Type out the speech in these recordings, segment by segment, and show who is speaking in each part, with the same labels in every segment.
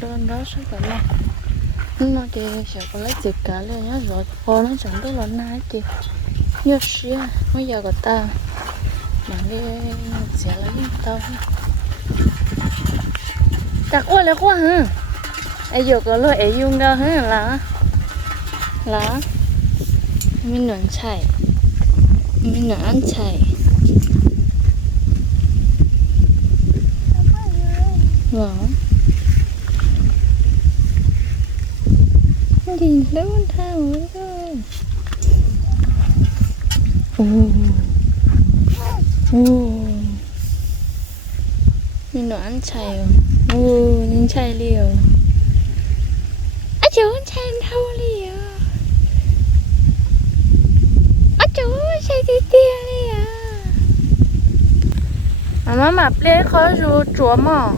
Speaker 1: đơn đó sẽ cả nó nó chị sẽ có lấy dịch cả lên nhá rồi hồ nó chẳng tốt là nai chị nhớ xía bây giờ có ta. Mà cái sẽ lấy tao. Chặt quá là quá, hả? Ai giờ có lỗi ai dùng đâu hả? Là? Là? Mình nướng chạy mình nướng ăn chạy vâng. Thì lấy con thao nữa cơ ồ. Ồ. Nhìn nó ăn chay rồi ồ, nhìn chay liều. Á chú ăn chay thâu liều. Á chú chay tí tia liều. Mà mà play khó rồi chúa mà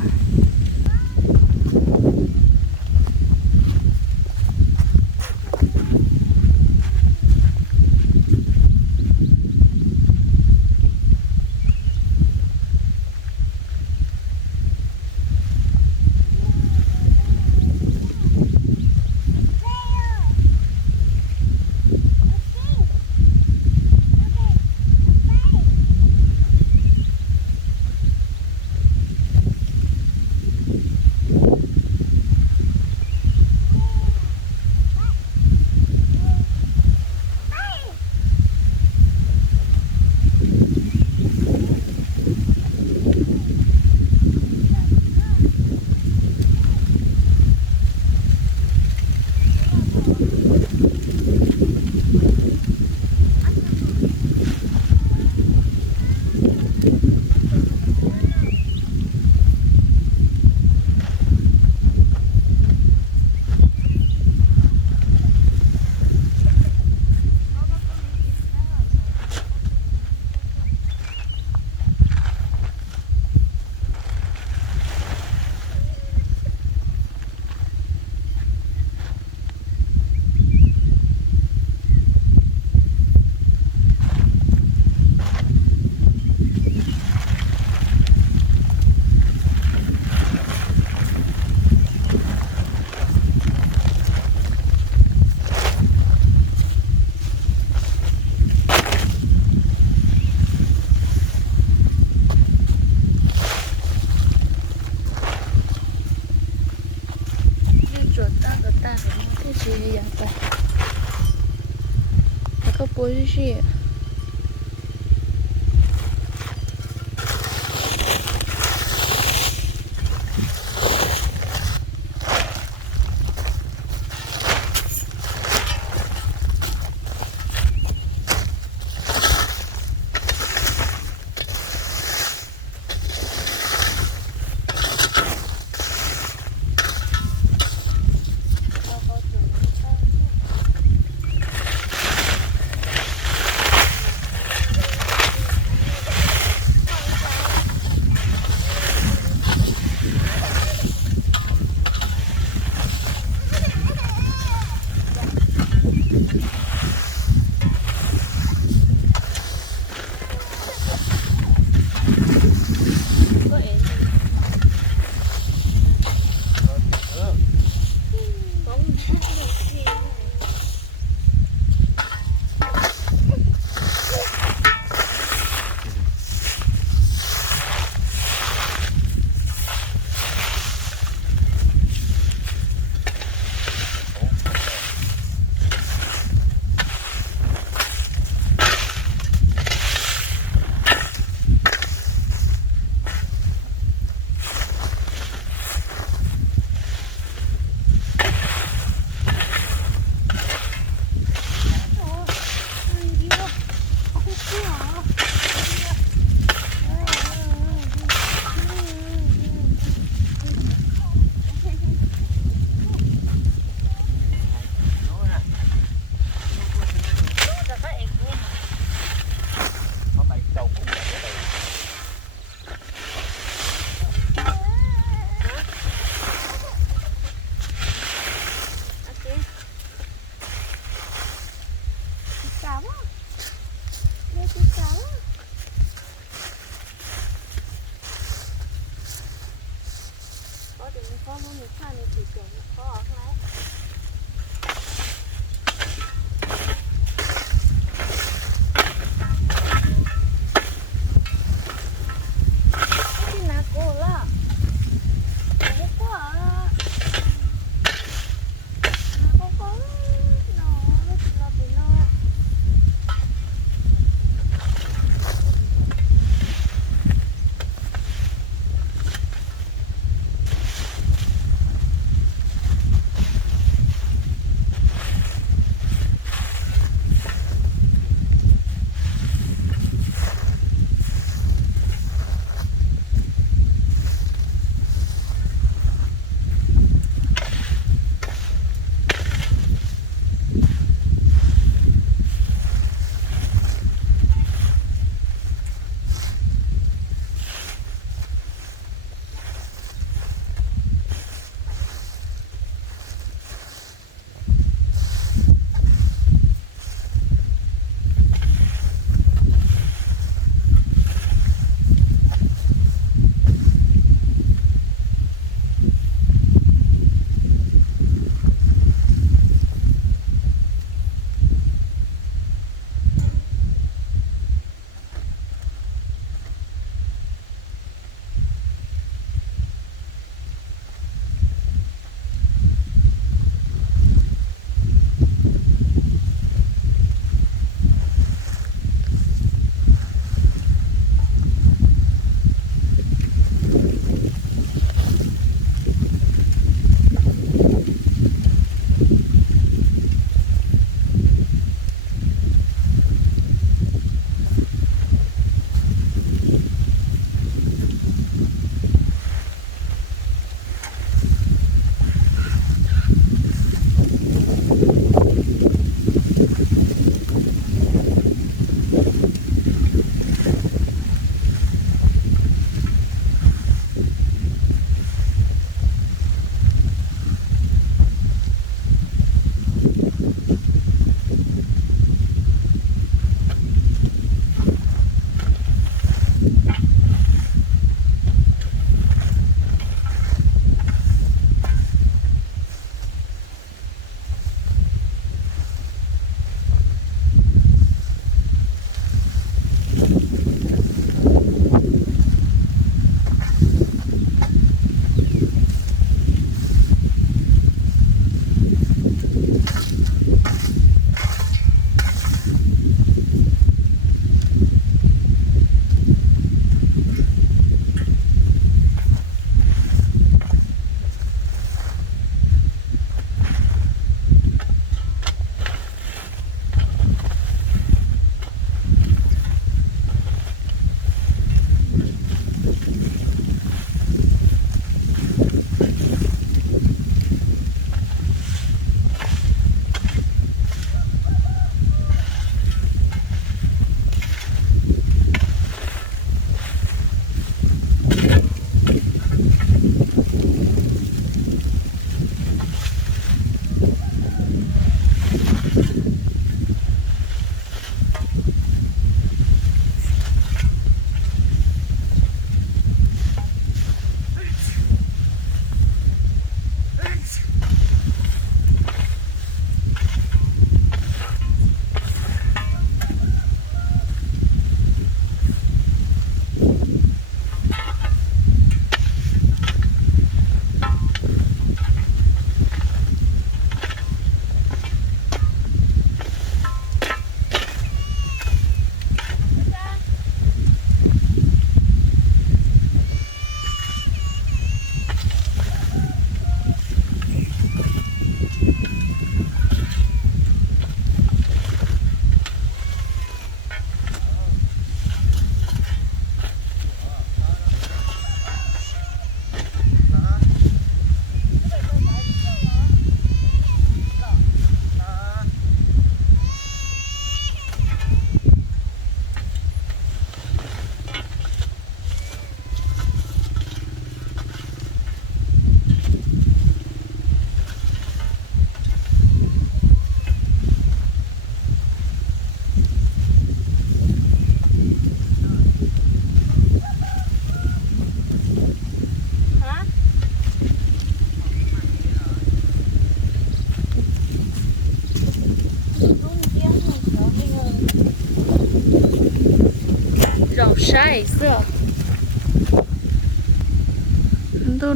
Speaker 1: chuột ta cái ta phải mua cái gì vậy vậy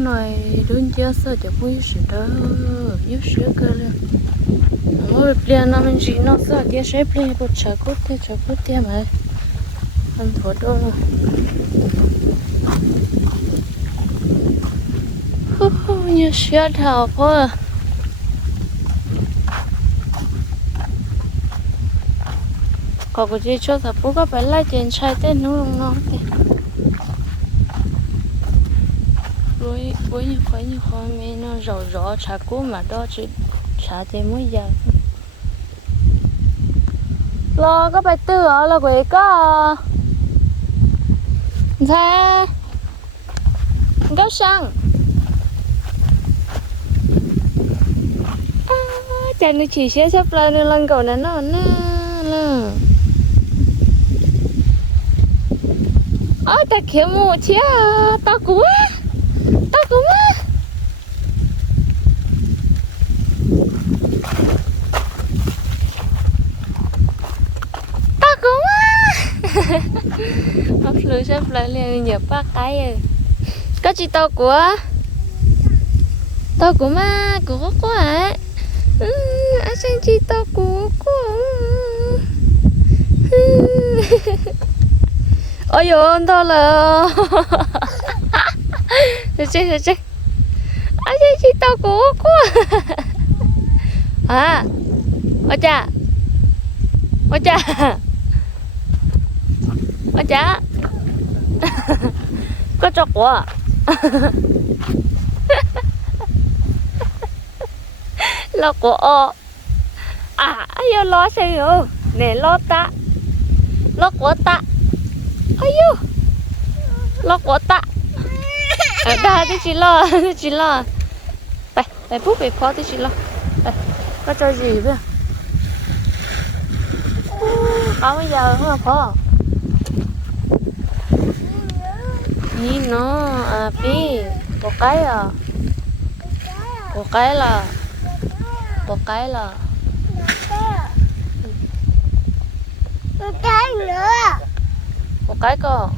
Speaker 1: nói đúng chưa sợ cho quý sự đó. Yêu sửa cơ lên mỗi bây nó mình chỉ nó sợ kia sẽ bây giờ chả cốt thế chả cốt thế mà ăn thua đâu hu hu như sửa thảo phơ có cái gì cho thằng bố có phải lại tiền trai tên nó không nó kìa với với như khói như khói mẹ nó rõ rõ chả cố mà đó chỉ chả tiền mới giờ lo, có bài tư ở là quỷ có? Ra gấu sang à, chạy nó chỉ sẽ sắp lên lên cầu này nó nó nè ơ, ta kiếm một chiếc ta cú á ta cú á. Ta cú á. Bắp lưỡi sắp lại liền nhập ba cái rồi. Có chị tao của tao của ma, của quá ấy à sang chị tao của của ừ. ôi dồi thôi là được chứ được chứ à sang chị tao cố quá à ôi cha ôi cha ôi cha có cho của. Lo của à ai yêu lo xe yêu nè, lo ta. Lo của ta. Ai yêu lo của ta. Ờ, ở đó thì chỉ lo chỉ lo. Đây đây bút về khó đi, chỉ lo. Đây có chơi gì biết có bây giờ không là khó. Nhìn nó à pi một cái à? Một cái là một cái là. Một cái nữa. Một cái cơ.